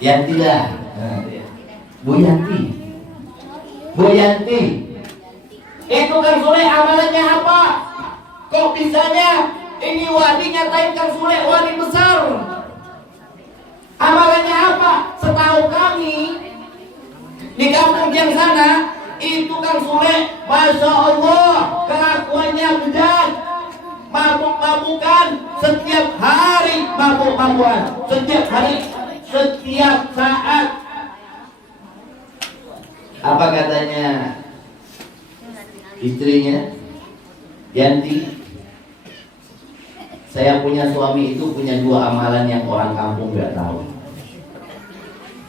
Yanti dah. Bu Yanti. Bu Yanti. Itu Kang Sule amalannya apa? Kok bisanya ini wali nyatain Kang Sule wali besar? Amalannya apa? Setahu kami di kampung yang sana itu Kang Sule, masya Allah, kelakuannya bejat, mabuk-mabukan, setiap hari mabuk-mabukan, setiap hari, setiap saat. Apa katanya istrinya Yanti? Saya punya suami itu punya dua amalan yang orang kampung nggak tahu.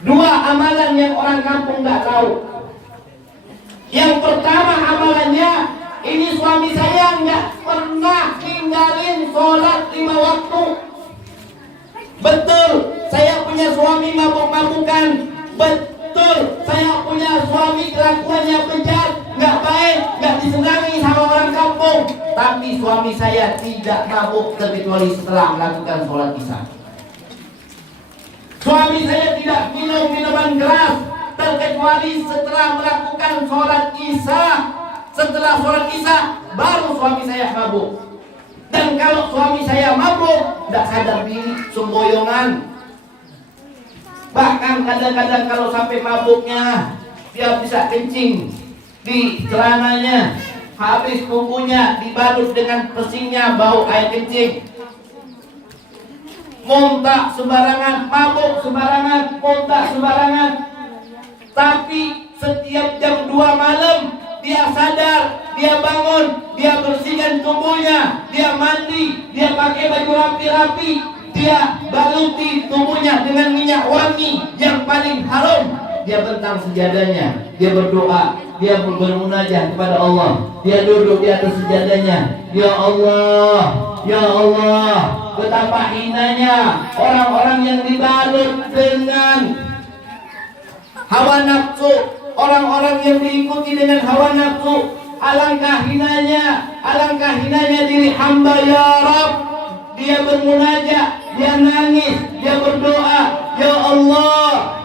Dua amalan yang orang kampung nggak tahu. Yang pertama amalannya, ini suami saya nggak pernah tinggalin sholat 5 waktu. Betul, saya punya suami mabuk-mabukan. Betul, saya punya suami kelakuannya bejat, nggak baik, nggak disenangi sama orang kampung. Tapi suami saya tidak mabuk kecuali setelah melakukan sholat isya. Suami saya tidak minum minuman keras terkecuali setelah melakukan sholat isya. Setelah sholat isya baru suami saya mabuk. Dan kalau suami saya mabuk, tidak sadar diri, semboyongan. Bahkan kadang-kadang kalau sampai mabuknya, dia bisa kencing di celananya, habis kukunya dibalut dengan pesingnya, bau air kencing. Muntah sembarangan, mabuk sembarangan, muntah sembarangan. Tapi setiap jam 2 malam dia sadar, dia bangun, dia bersihkan tubuhnya, dia mandi, dia pakai baju rapi-rapi, dia baluti tubuhnya dengan minyak wangi yang paling harum. Dia bentang sejadahnya, dia berdoa, dia bermunajat kepada Allah, dia duduk di atas sejadahnya. Ya Allah, ya Allah, betapa hinanya orang-orang yang dibalut dengan hawa nafsu, orang-orang yang diikuti dengan hawa nafsu. Alangkah hinanya diri hamba, ya Rabb. Dia bermunajat, dia nangis, dia berdoa, ya Allah.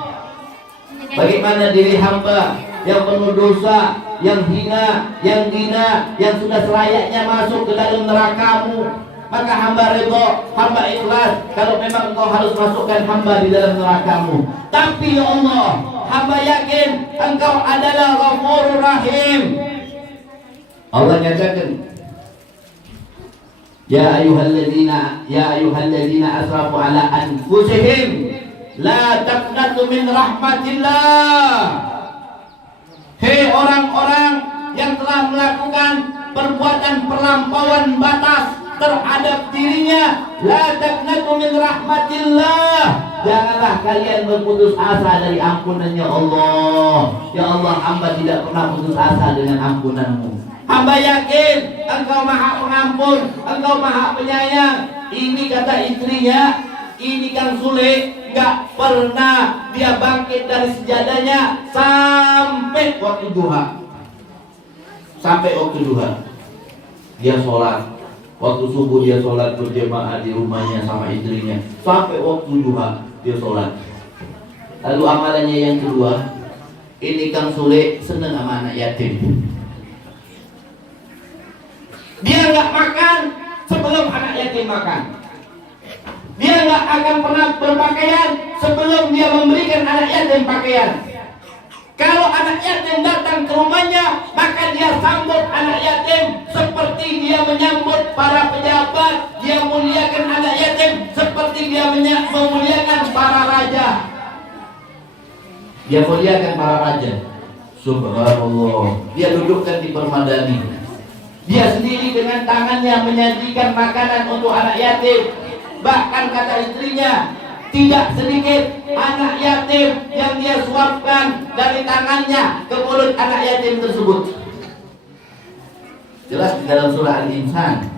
Bagaimana diri hamba yang penuh dosa, yang hina, yang dina, yang sudah selayaknya masuk ke dalam neraka-Mu, maka hamba ridho, hamba ikhlas kalau memang Engkau harus masukkan hamba di dalam neraka-Mu. Tapi ya Allah, hamba yakin Engkau adalah Ghafurur Rahim. Allah nyatakan, Ya ayyuhalladzina asrafu ala anfusihim la taqnatu min rahmatillah. Hei orang-orang yang telah melakukan perbuatan perlampauan batas terhadap dirinya, la taqnatu min rahmatillah. Janganlah kalian berputus asa dari ampunannya Allah. Ya Allah, hamba tidak pernah putus asa dengan ampunan-Mu. Hamba yakin Engkau maha pengampun, Engkau maha penyayang. Ini kata istrinya, ini Kang Sule gak pernah dia bangkit dari sejadahnya sampai waktu duha. Sampai waktu duha dia sholat. Waktu subuh dia sholat berjemaah di rumahnya sama istrinya. Sampai waktu duha dia sholat. Lalu amalannya yang kedua, ini Kang Sule seneng sama anak yatim. Dia nggak makan sebelum anak yatim makan. Dia nggak akan pernah berpakaian sebelum dia memberikan anak yatim pakaian. Kalau anak yatim datang ke rumahnya, maka dia sambut anak yatim seperti dia menyambut para pejabat. Dia muliakan anak yatim seperti dia memuliakan para raja. Dia muliakan para raja. Subhanallah. Dia dudukkan di permadani. Dia sendiri dengan tangannya menyajikan makanan untuk anak yatim. Bahkan kata istrinya, tidak sedikit anak yatim yang dia suapkan dari tangannya ke mulut anak yatim tersebut. Jelas di dalam surah Al-Insan,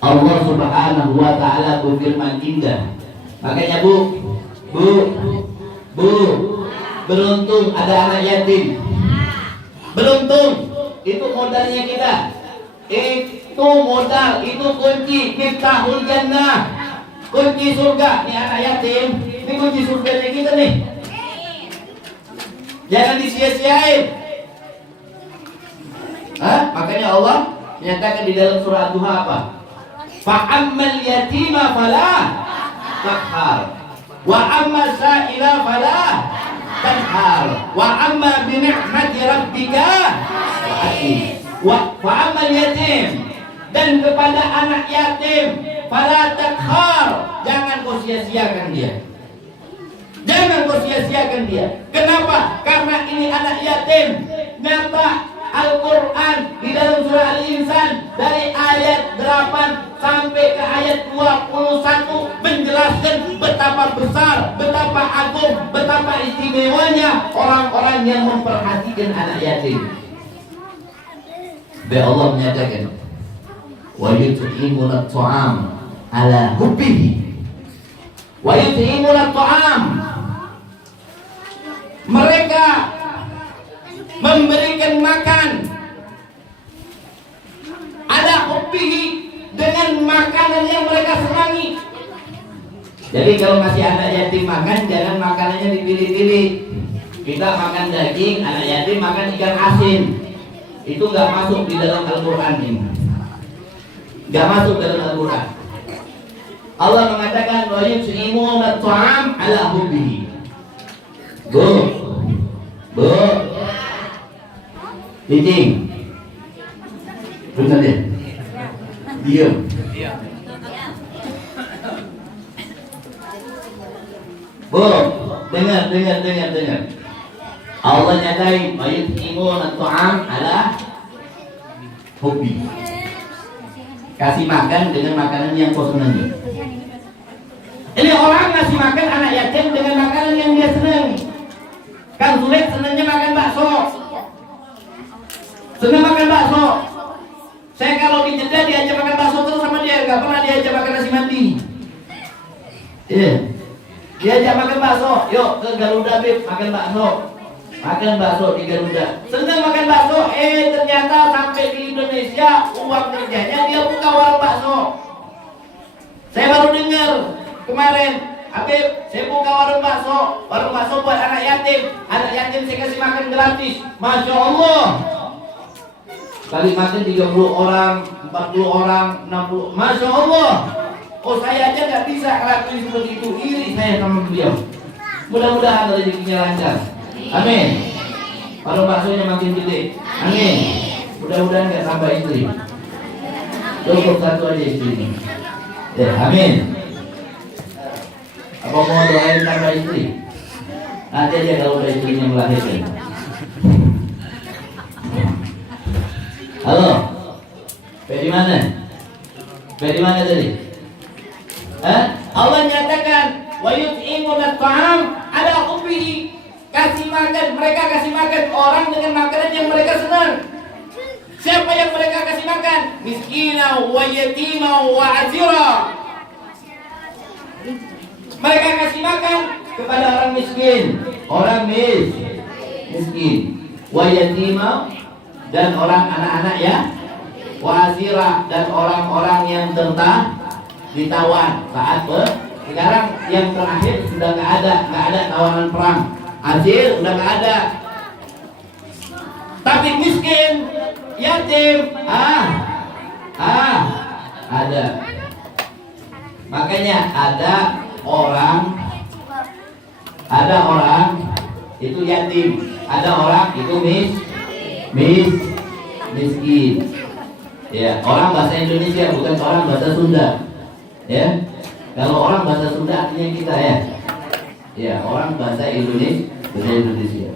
Allah Subhanahu wa ta'ala berfirman indah. Makanya bu, beruntung ada anak yatim. Beruntung. Itu modalnya kita. Itu modal, itu kunci miftahul jannah. Kunci surga. Ini anak yatim Ini kunci surganya kita nih. Jangan disia-siain. Makanya Allah menyatakan di dalam surah Duha apa? Fa'ammal yatima fala taqhar wa amma sa'ila fala tanhar wa amma bi ni'mati rabbika fa'ammal yatim, dan kepada anak yatim fala taqhar, jangan kau sia-siakan dia. Jangan kau sia-siakan dia. Kenapa? Karena ini anak yatim. Nyata Al-Quran di dalam surah Al-Insan dari ayat 8 sampai ke ayat 21 menjelaskan betapa besar, betapa agung, betapa istimewanya orang-orang yang memperhatikan anak yatim. Dan Allah menyatakan, wa yut'imuna at-ta'am ala hubbihi. Wa yut'imuna at-ta'am, mereka memberikan makan ala hubbihi, dengan makanan yang mereka senangi. Jadi kalau masih anak yatim makan, jangan makanannya dipilih-pilih. Kita makan daging, anak yatim makan ikan asin. Itu nggak masuk di dalam Al-Quran ini. Nggak masuk dalam Al-Quran. Allah mengatakan wa yut'imuna at-ta'am ala hubbihi. Bu, Cicing, bener deh. Diam. Bu, dengar. Allah nyatain wa yut'imuna at-ta'am ala hubbi. Kasih makan dengan makanan yang kau senangi. Ini orang ngasih makan anak yatim dengan makanan yang dia senang. Kang Sulit senangnya makan bakso. Senang makan bakso. Saya kalau di Jeddah diajak makan bakso terus sama dia, nggak pernah diajak makan nasi mandi. Iya. Diajak makan bakso, yuk ke Garuda Bib makan bakso. Makan bakso di Garuda. Senang makan bakso, ternyata sampai di Indonesia uang kerjanya dia buka warung bakso. Saya baru dengar kemarin, Habib, saya buka warung bakso buat anak yatim saya kasih makan gratis. Masya Allah. Kali makan 30 orang, 40 orang, 60, Masya Allah. Oh, saya aja nggak bisa ngelakuin seperti itu. Iri saya sama beliau. Mudah-mudahan rezekinya lancar. Amin. Kalau baksonya makin gede. Amin. Mudah-mudahan nggak tambah istri. Cukup satu aja istrinya. Ya, amin. Apa mau doain tambah istri? Nanti aja kalau udah istrinya melahirkan. Halo, di mana? Di mana tadi? Allah nyatakan wa yut'imuna at-ta'am ala hubbihi, kasih makan, mereka kasih makan orang dengan makanan yang mereka senang. Siapa yang mereka kasih makan? Miskina wa yatima wa asira. Mereka kasih makan kepada orang miskin, orang miskin, wa yatima, dan orang anak-anak ya, wasira, dan orang-orang yang ditawan saat sekarang yang terakhir sudah nggak ada tawanan perang, asir udah nggak ada, tapi miskin, yatim, ada. Makanya ada orang itu yatim, ada orang itu miskin. Ya, orang bahasa Indonesia, bukan orang bahasa Sunda. Ya, kalau orang bahasa Sunda artinya kita ya. Ya, orang bahasa Indonesia.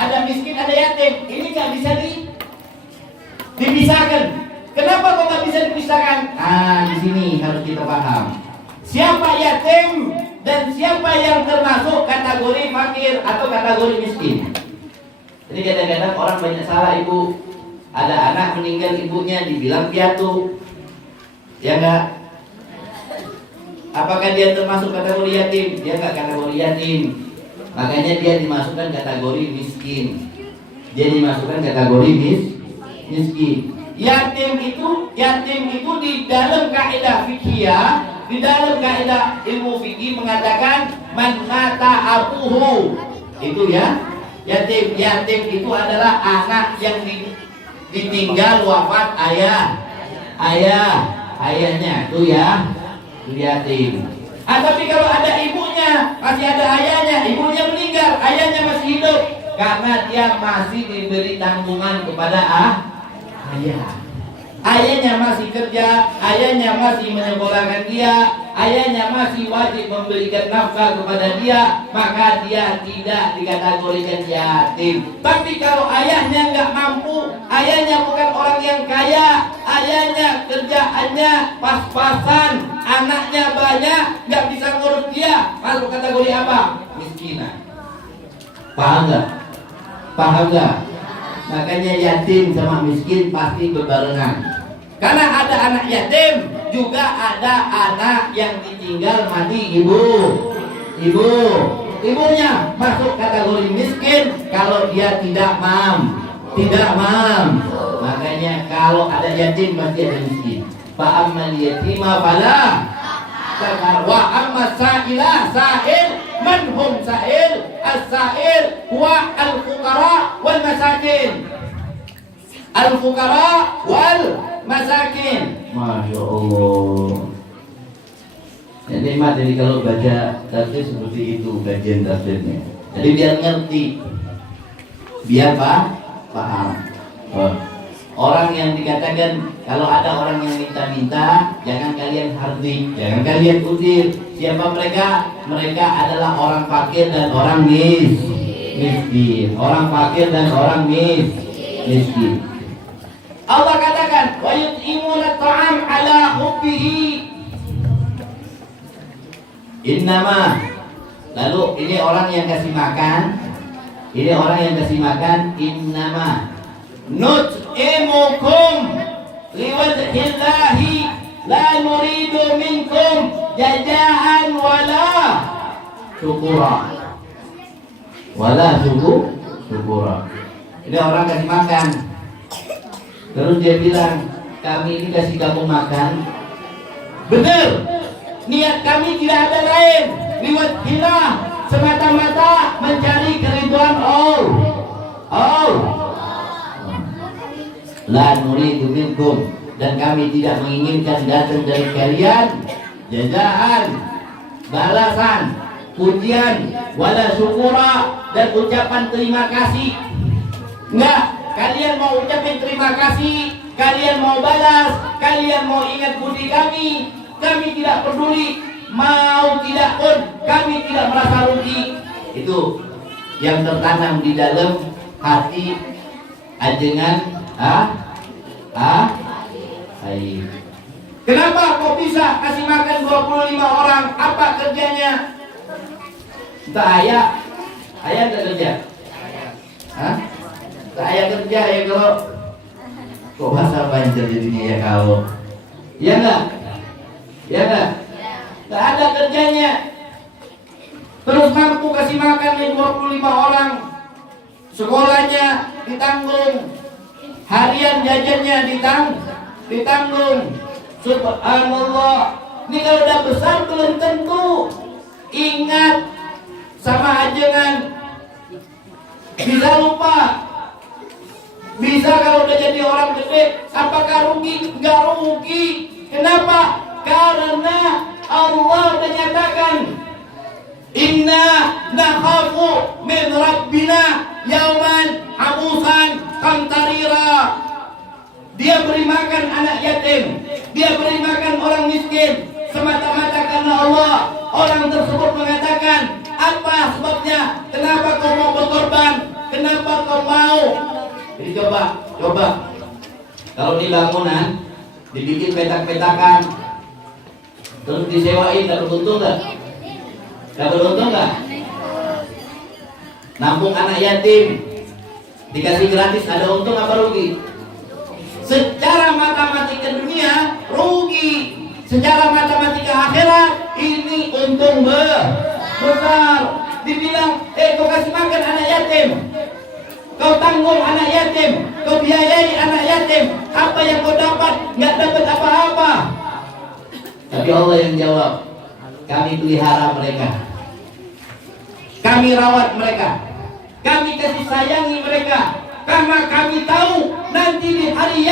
Ada miskin, ada yatim. Ini nggak bisa dipisahkan. Kenapa kok nggak bisa dipisahkan? Di sini harus kita paham. Siapa yatim dan siapa yang termasuk kategori fakir atau kategori miskin. Jadi kadang-kadang orang banyak salah, ibu. Ada anak meninggal ibunya dibilang piatu. Ya enggak? Apakah dia termasuk kategori yatim? Dia enggak kategori yatim. Makanya dia dimasukkan kategori miskin. Dia dimasukkan kategori miskin. Yatim itu di dalam kaidah fikih di dalam kaidah ilmu fikih mengatakan man mata abuhu. Itu ya. Yatim itu adalah anak yang ditinggal wafat ayahnya itu ya. Itu yatim. Tapi kalau ada ibunya, masih ada ayahnya, ibunya meninggal, ayahnya masih hidup, karena dia masih diberi tanggungan kepada ayah. Ayahnya masih kerja, ayahnya masih menyekolahkan dia, ayahnya masih wajib memberikan nafkah kepada dia, maka dia tidak dikategorikan yatim. Tapi kalau ayahnya nggak mampu, ayahnya bukan orang yang kaya, ayahnya kerjaannya pas-pasan, anaknya banyak, nggak bisa ngurus dia, masuk kategori apa? Miskinan. Paham nggak? Paham nggak? Makanya yatim sama miskin pasti berbarengan. Karena ada anak yatim, juga ada anak yang ditinggal mati ibunya masuk kategori miskin kalau dia tidak mam. Makanya kalau ada yatim pasti ada miskin. Fa ammal yatima fala wa amma sa'il man hum sa'il as-sa'il huwa al-fuqara wal masakin. Al-fuqara wal masakin. Masya Allah. Jadi materi kalau baca tafsir seperti itu kajian tafsirnya. Jadi biar ngerti, biar paham. Orang yang dikatakan kalau ada orang yang minta-minta, jangan kalian hardik, jangan kalian udir. Siapa mereka? Mereka adalah orang fakir dan orang miskin. Orang fakir dan orang miskin. Allah katakan wa yut'imuna at'am ala hubbihi. Innama. Lalu ini orang yang kasih makan. Ini orang yang kasih makan. Innama nut'imukum liwajhillahi la nuridu minkum jazaan wala syukura. Ini orang kasih makan. Terus dia bilang, kami ini kasih kamu makan. Benar. Niat kami tidak ada lain. Liwajhillah, semata-mata mencari keridhaan Allah. La nuridu minkum, dan kami tidak menginginkan datang dari kalian jazaan, balasan, pujian, wala syukura, dan ucapan terima kasih. Enggak, kalian mau ucapin terima kasih, kalian mau balas, kalian mau ingat budi kami tidak peduli. Mau tidak pun kami tidak merasa rugi. Itu yang tertanam di dalam hati ajengan Kenapa kok bisa kasih makan 25 orang? Apa kerjanya? Entah ayah nggak kerja? Entah ayah kerja ya kalau kok bahasa banjir jadinya ya kalau? Ya nggak? Nggak ada kerjanya. Terus mampu kasih makan 25 orang. Sekolahnya ditanggung, harian jajannya ditanggung. Subhanallah. Ini kalau udah besar belum tentu ingat sama ajengan. Bisa lupa. Bisa kalau udah jadi orang gede. Apakah rugi? Enggak rugi. Kenapa? Karena Allah udah nyatakan, inna nakhafu min rabbina yauman abusan kamtarira. Dia beri makan anak yatim, dia beri makan orang miskin semata-mata karena Allah. Orang tersebut mengatakan, apa sebabnya? Kenapa kau mau berkorban? Kenapa kau mau? Jadi coba kalau di bangunan dibikin petak-petakan, terus disewain, dapat untung nggak? Nampung anak yatim dikasih gratis, ada untung apa rugi? Secara matematika dunia rugi, secara matematika akhirat ini untung besar. Dibilang, kau kasih makan anak yatim, kau tanggung anak yatim, kau biayai anak yatim, apa yang kau dapat? Nggak dapat apa-apa. Tapi Allah yang jawab, kami pelihara mereka, kami rawat mereka, kami kasih sayangi mereka, karena kami tahu nanti di hari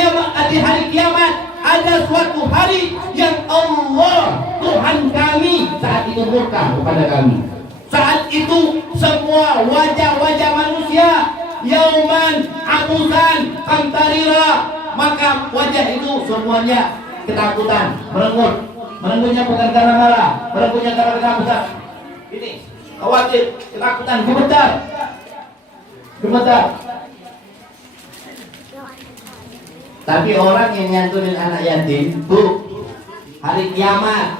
kiamat ada suatu hari yang Allah Tuhan kami saat itu murka kepada kami. Saat itu semua wajah-wajah manusia yauman abusan kamtarira, maka wajah itu semuanya ketakutan, merenggut. Merengutnya bukan karena marah, merengutnya karena ketakutan. Ini khawatir, ketakutan, gemetar. Tapi orang yang nyantunin anak yatim, Bu, hari kiamat,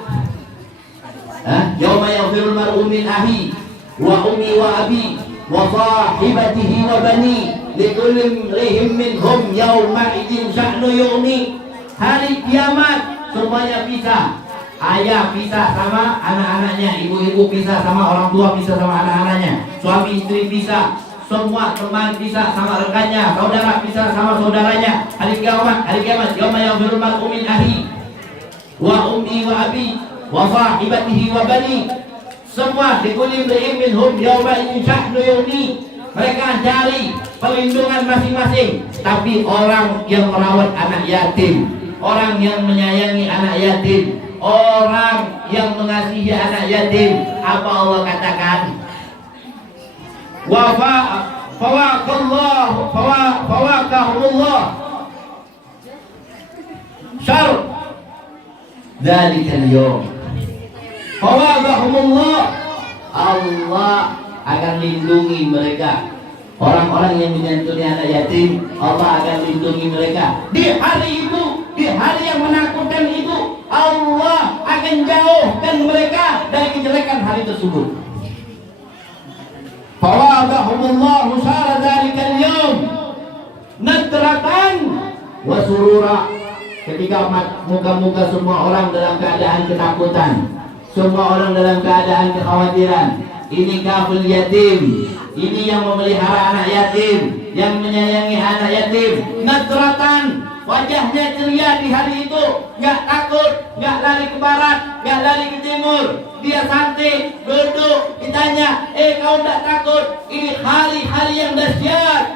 yauma yaghfirul mar'u min ahi wa ummi wa abi wa sahibatihi wa bani likulli imri'in minhum yauma idzin sya'nu yughni. Hari kiamat semuanya pisah. Ayah pisah sama anak-anaknya, ibu-ibu pisah sama orang tua, pisah sama anak-anaknya, suami istri pisah, semua teman pisah sama rekannya, saudara pisah sama saudaranya. Hari kiamat yauma yaghfirul mar'u min ahi wa ummi wa abi wa sahibatihi wa bani. Semua likulli imri'in minhum yauma idzin sya'nu yughni. Mereka cari perlindungan masing-masing. Tapi orang yang merawat anak yatim, orang yang menyayangi anak yatim, orang yang mengasihi anak yatim, apa Allah katakan? Wa fawaqahumullah syarr dzalikal yawm. Fawaqahumullah, Allah akan lindungi mereka. Orang-orang yang menyantuni anak yatim, Allah akan lindungi mereka. Di hari itu, di hari yang menakutkan itu, Allah akan jauhkan mereka dari kejelekan hari tersebut. Fawadahumullahu syara dzalikal yaum nadratan wa surura. Ketika muka-muka semua orang dalam keadaan ketakutan, semua orang dalam keadaan kekhawatiran. Ini kafil yatim, ini yang memelihara anak yatim, yang menyayangi anak yatim. Nadratan, wajahnya ceria di hari itu, nggak takut, nggak lari ke barat, nggak lari ke timur. Dia santai, duduk, ditanya, kau nggak takut? Ini hari-hari yang dahsyat,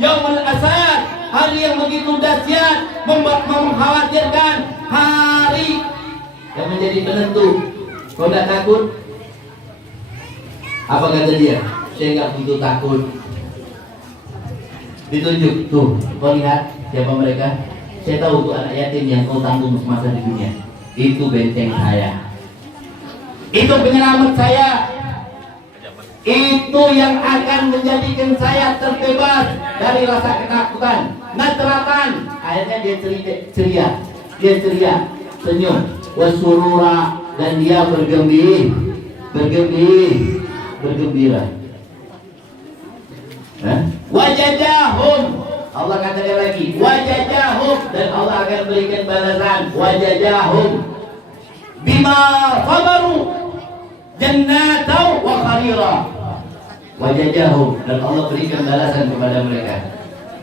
yaumul asad, hari yang begitu dahsyat, mengkhawatirkan, hari yang menjadi penentu. Kau nggak takut? Apa kata dia? Saya nggak butuh takut. Ditunjuk, tuh, kau lihat siapa mereka? Saya tahu tuh anak yatim yang kau tanggung semasa di dunia. Itu benteng saya, itu penyelamat saya, itu yang akan menjadikan saya terbebas dari rasa ketakutan. Nadratan, akhirnya dia ceria, senyum, wasurura, dan dia bergembira. Wajajahum, Allah katakan lagi, wajajahum, dan Allah akan berikan balasan. Wajajahum bima sabaru jannatau wa kharira. Wajajahum, dan Allah berikan balasan kepada mereka.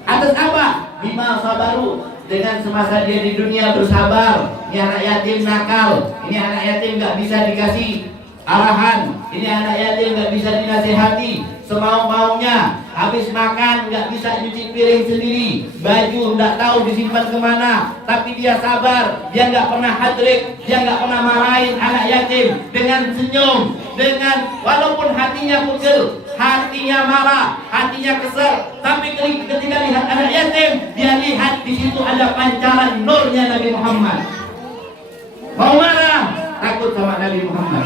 Atas apa? Bima sabaru, dengan semasa dia di dunia bersabar. Ini anak yatim nakal, ini anak yatim nggak bisa dikasih arahan, ini anak yatim nggak bisa dinasehati, semau-maunya. Habis makan nggak bisa nyuci piring sendiri, baju nggak tahu disimpan kemana. Tapi dia sabar, dia nggak pernah hadrik, dia nggak pernah marahin anak yatim. Dengan senyum, dengan walaupun hatinya pegel, hatinya marah, hatinya kesel, tapi ketika lihat anak yatim, dia lihat di situ ada pancaran nurnya Nabi Muhammad. Mau marah, takut sama Nabi Muhammad.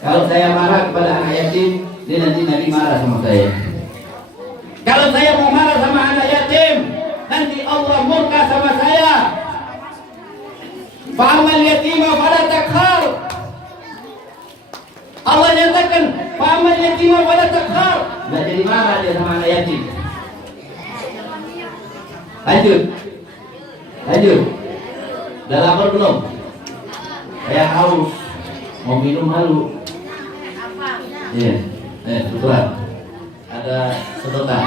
Kalau saya marah kepada anak yatim, dia nanti Nabi marah sama saya. Kalau saya mau marah sama anak yatim, nanti Allah murka sama saya. Fa'amal yatima fala takhar. Allah nyatakan, fa'amal yatima fala takhar. Nggak jadi marah dia sama anak yatim. Lanjut. Udah lapar belum? Saya haus, mau minum halu. Iya, betulan. Ada sedotan.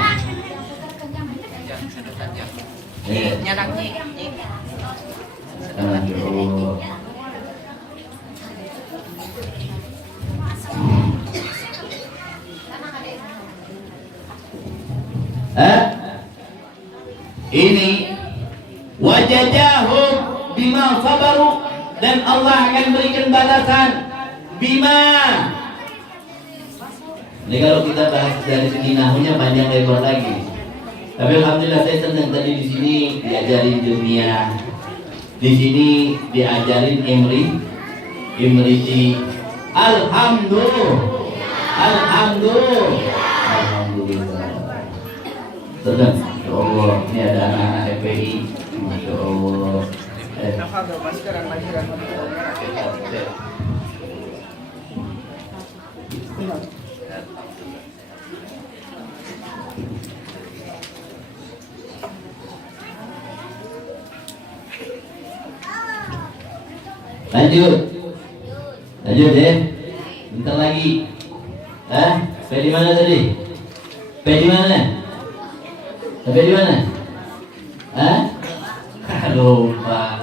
dan Allah akan berikan balasan bima. Ini kalau kita bahas dari segi nahunya panjang lebar lagi. Tapi alhamdulillah saya senang tadi di sini diajarin dunia, di sini diajarin imriti. Alhamdulillah. Senang. Masya Allah. Ini ada anak-anak FPI. Masya Allah. Lanjut ya. Bentar lagi. Sampai di mana tadi? Sampai di mana? Lupa.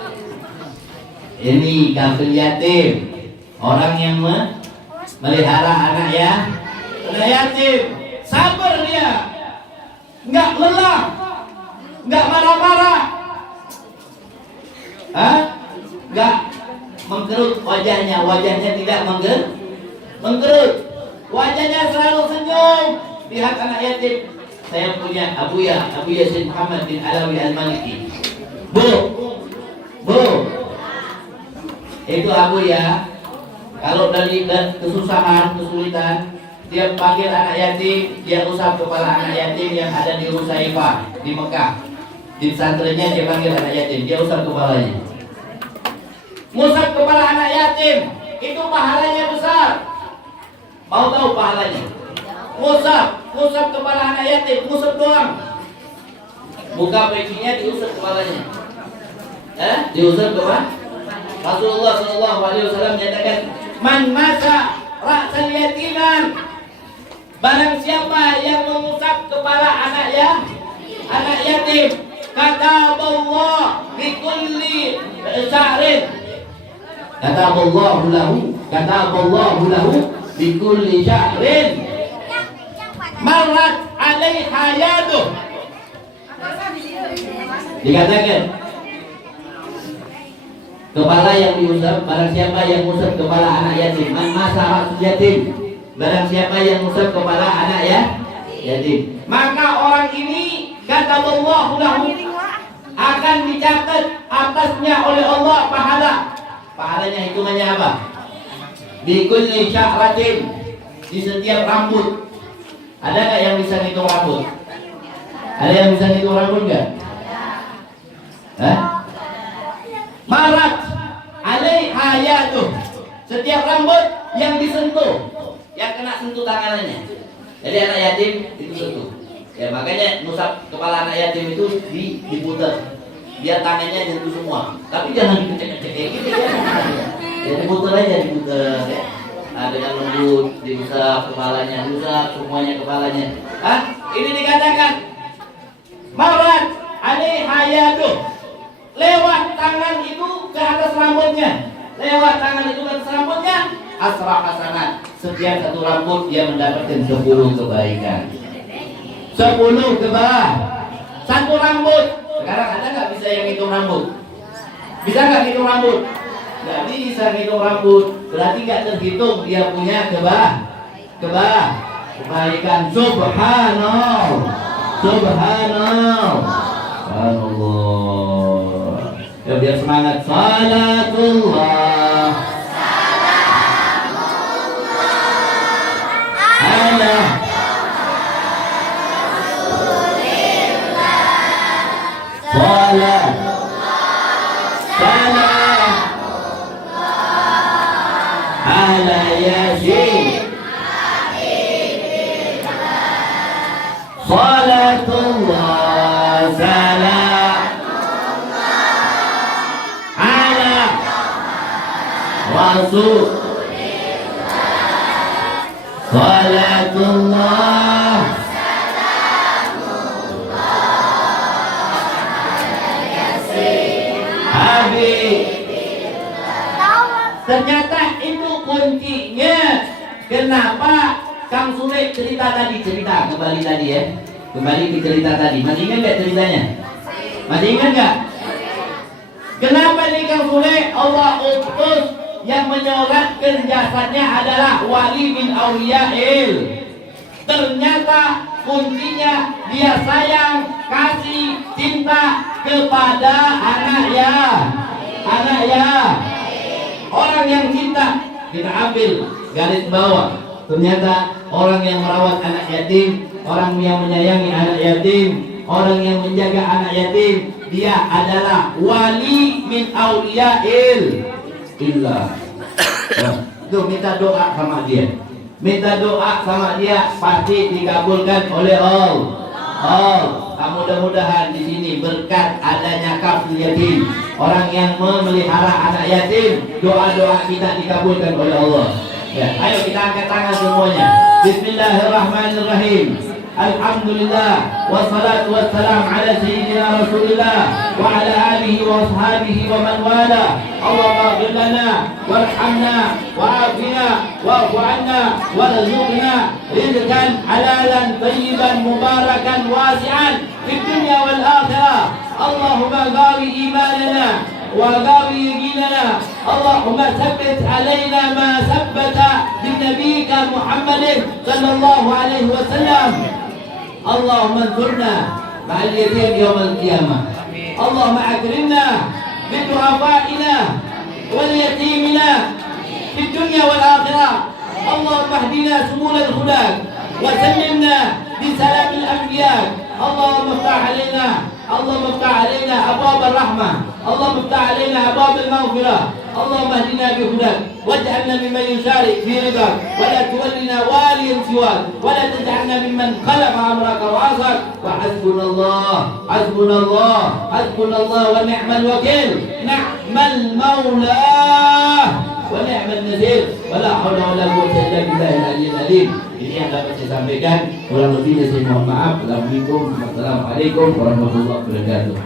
Ini kafir yatim, orang yang melihara anak yatim. Sabar dia, nggak lelah, nggak marah-marah, nggak mengkerut wajahnya tidak mengkerut, wajahnya selalu senyum. Lihat anak yatim. Saya punya Abu Yasin Muhammad bin Alawi Al-Maliki. Bu, itu Abu ya. Kalau dari kesusahan, kesulitan, dia panggil anak yatim, dia usap kepala anak yatim yang ada di Rusaifah di Mekah. Di pesantrennya dia panggil anak yatim, dia usap kepalanya. Musab kepala anak yatim itu pahalanya besar. Mau tahu pahalanya? Musab kepala anak yatim, musab doang. Buka pencinya diusap kepalanya. Diusap kepala. Rasulullah SAW menyatakan, man masa ra'sal yatiman, barang siapa yang mengusap kepala anak yatim, kataballah likulli sya'rin, kataballahu lahu likulli sya'rin marrat alaiha yaduh. Dikatakan kepala yang diusap, barang siapa yang mengusap kepala anak yatim, man masa yatim, barang siapa yang mengusap kepala anak yatim, maka orang ini kata Allah akan dicatat atasnya oleh Allah pahalanya hitungannya apa? Bikulli sya'ratin, di setiap rambut. Ada nggak yang bisa ngitung rambut? Ada yang bisa ngitung rambut nggak? Marat alaiha yaduh, setiap rambut yang disentuh, yang kena sentuh tangannya. Jadi anak yatim itu sentuh. Ya makanya nusap kepala anak yatim itu diputar, biar tangannya nyentuh semua. Tapi jangan dikecek-kecek kayak gitu ya. Diputar aja, diputar ya. Dengan lembut, diusap kepalanya, diusap semuanya kepalanya. Ini dikatakan marat alaiha yaduh, lewat tangan itu ke atas rambutnya, asra hasanat, setiap satu rambut dia mendapatkan 10 kebaikan, 10 kebaikan. Satu rambut. Sekarang ada nggak bisa yang hitung rambut? Bisa nggak hitung rambut? Nggak bisa hitung rambut. Berarti nggak terhitung dia punya kebaikan. Subhanallah. Ya biar semangat. Salatullah ala salat salam ala yasin salatullah salam Rasul salatullah habib. Ternyata itu kuncinya. Kenapa Kang Sule cerita kembali tadi ya, kembali ke cerita tadi. Masih ingat nggak ceritanya? Masih ingat nggak? Kenapa nikah boleh? Allah utus yang menyolatkan jasadnya adalah wali min awliyail. Ternyata kuncinya dia sayang, kasih, cinta kepada anaknya. Orang yang cinta, kita ambil garis bawah. Ternyata orang yang merawat anak yatim, orang yang menyayangi anak yatim, orang yang menjaga anak yatim, dia adalah wali min awliyail illah. Tuh minta doa sama dia. Minta doa sama dia pasti dikabulkan oleh Allah. Mudah-mudahan di sini berkat adanya kafil yatim, orang yang memelihara anak yatim, doa-doa kita dikabulkan oleh Allah. Ya, ayo kita angkat tangan semuanya. Bismillahirrahmanirrahim. Alhamdulillah wassalatu wassalam ala sayyidina Rasulillah wa ala alihi wa ashabihi wa man wala. Allahumma ighfir lana warhamna wa'afina wa'fu 'anna warzuqna rizqan halalan tayyiban mubarakan wasi'an fid dunya wal akhirah. Allahumma ghari imanana وغاوي يقيننا. اللهم ثبت علينا ما ثبت بنبيك محمد صلى الله عليه وسلم. اللهم انصرنا مع اليتيم يوم القيامة. اللهم أكرمنا بضعفائنا واليتيمنا في الدنيا والآخرة. اللهم اهدنا سبل الهدى وسلمنا بسلام الأنبياء. اللهم افتح علينا أبواب الرحمة. اللهم افتح علينا أبواب المغفرة. اللهم اهدنا بهداك واجعلنا ممن يشارك في رضاك ولا تولنا واليا سواك ولا تجعلنا ممن خلف أمرك وعصاك. وحسبنا الله ونعم الوكيل. نعم المولى ونعم النذير. ولا حول ولا قوة إلا بالله العلي العظيم. Ini yang dapat saya sampaikan. Kurang lebihnya saya mohon maaf. Assalamualaikum warahmatullahi wabarakatuh.